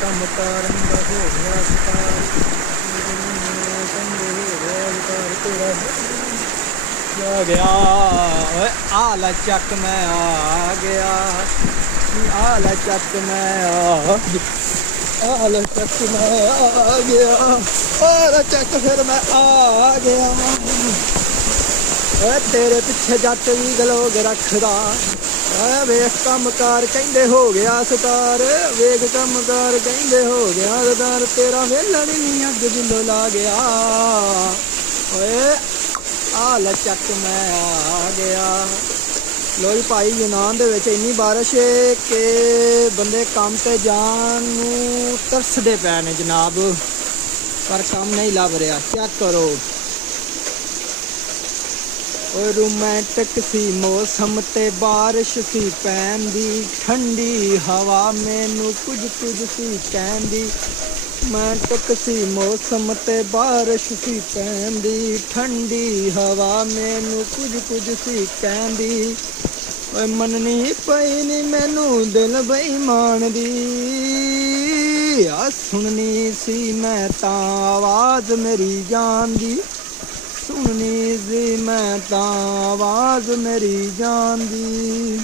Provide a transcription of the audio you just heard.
ਕੰਮ ਕਾਰਨ ਦਾ ਹੋ ਗਿਆ ਸਤਾਰ ਚੰਗੇ ਹੋ ਗਿਆ ਸਤਾਰ ਤੇਰਾ ਆ ਗਿਆ ਓਏ ਆ ਲੈ ਚੱਕ ਮੈਂ ਆ ਗਿਆ ਆ ਲੈ ਚੱਕ ਮੈਂ ਆ ਲੈ ਚੱਕ ਮੈਂ ਆ ਗਿਆ ਆ ਲੈ ਚੱਕ ਫਿਰ ਮੈਂ ਆ ਗਿਆ ਓਏ ਤੇਰੇ ਪਿੱਛੇ ਜੱਟ ਵੀ ਗਲੋਗ ਰੱਖਦਾ ਓਏ ਵੇਖ ਕੰਮਕਾਰ ਕਹਿੰਦੇ ਹੋ ਗਿਆ ਸਤਾਰ ਵੇਖ ਕੰਮਕਾਰ ਕਹਿੰਦੇ ਹੋ ਗਿਆ ਸਤਾਰ ਤੇਰਾ ਵੇਲਾ ਨਹੀਂ ਅੱਗ ਜਿੱਲੋ ਲਾ ਗਿਆ ਓਏ ਆ ਲੈ ਚੱਕ ਮੈਂ ਆ ਗਿਆ। ਲੋਈ ਭਾਈ ਯੂਨਾਨ ਦੇ ਵਿੱਚ ਇੰਨੀ ਬਾਰਿਸ਼ ਹੈ ਕਿ ਬੰਦੇ ਕੰਮ ਤੇ ਜਾਣ ਨੂੰ ਤਰਸਦੇ ਪਏ ਨੇ ਜਨਾਬ, ਪਰ ਕੰਮ ਨਹੀਂ ਲੱਭ ਰਿਹਾ। ਚੈੱਕ ਕਰੋ ਓਏ ਰੋਮਾਂਟਿਕ ਸੀ ਮੌਸਮ ਤੇ ਬਾਰਿਸ਼ ਸੀ ਪੈਂਦੀ ਠੰਡੀ ਹਵਾ ਮੈਨੂੰ ਕੁਝ ਸੀ ਕਹਿੰਦੀ ਰੋਮਾਂਟਿਕ ਸੀ ਮੌਸਮ ਤੇ ਬਾਰਿਸ਼ ਸੀ ਪੈਂਦੀ ਠੰਡੀ ਹਵਾ ਮੈਨੂੰ ਕੁਝ ਸੀ ਕਹਿੰਦੀ ਓਏ ਮੰਨਣੀ ਪਈ ਨੀ ਮੈਨੂੰ ਦਿਲ ਬੇਈਮਾਨ ਦੀ ਆ ਸੁਣਨੀ ਸੀ ਮੈਂ ਤਾਂ ਆਵਾਜ਼ ਮੇਰੀ ਜਾਨ ਦੀ ਸੁਣਨੀ ਸੀ ਮੈਂ ਤਾਂ ਆਵਾਜ਼ ਮੇਰੀ ਜਾਨ ਦੀ।